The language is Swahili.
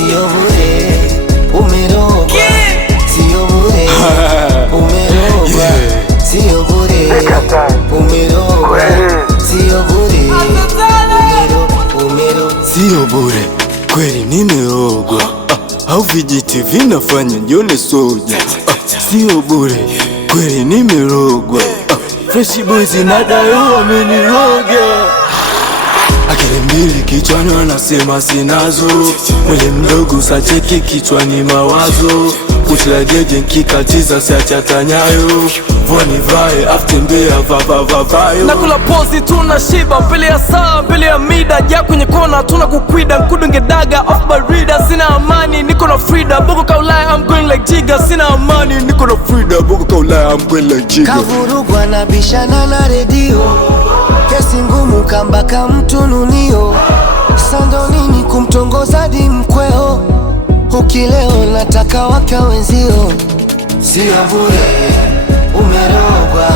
sio bure, umerogwa. Sio bure, umerogwa. Sio bure, umerogwa. Sio bure, sio bure, kweli nimerogwa. Au vijiti vinafanya nione soja. Sio bure, kweli nimerogwa. Fresh boys na Dayo wameniroga. Akili mbili kichwani wanasema sinazo. Mwili mdogo sacheki kichwani mawazo. Utilageje nkikatiza siachata nyayo. Vwani vae aftembea vavayo. Nakula pozi tunashiba mbele ya saa mbele ya mida. Ja kwenye kona tuna kukwida nkudu ngedaga off barida. Sina amani niko na Frida Boko kaulaya I'm going like Jiga. Sina amani niko na Frida Boko kaulaya I'm going like Jiga. kavurugwa na bishana na redio. Kesi ngumu kambaka mtununio. Sando nini kumtongoza di mkweo. Ukileo nataka waka wenzio. Sio bure, umerogwa.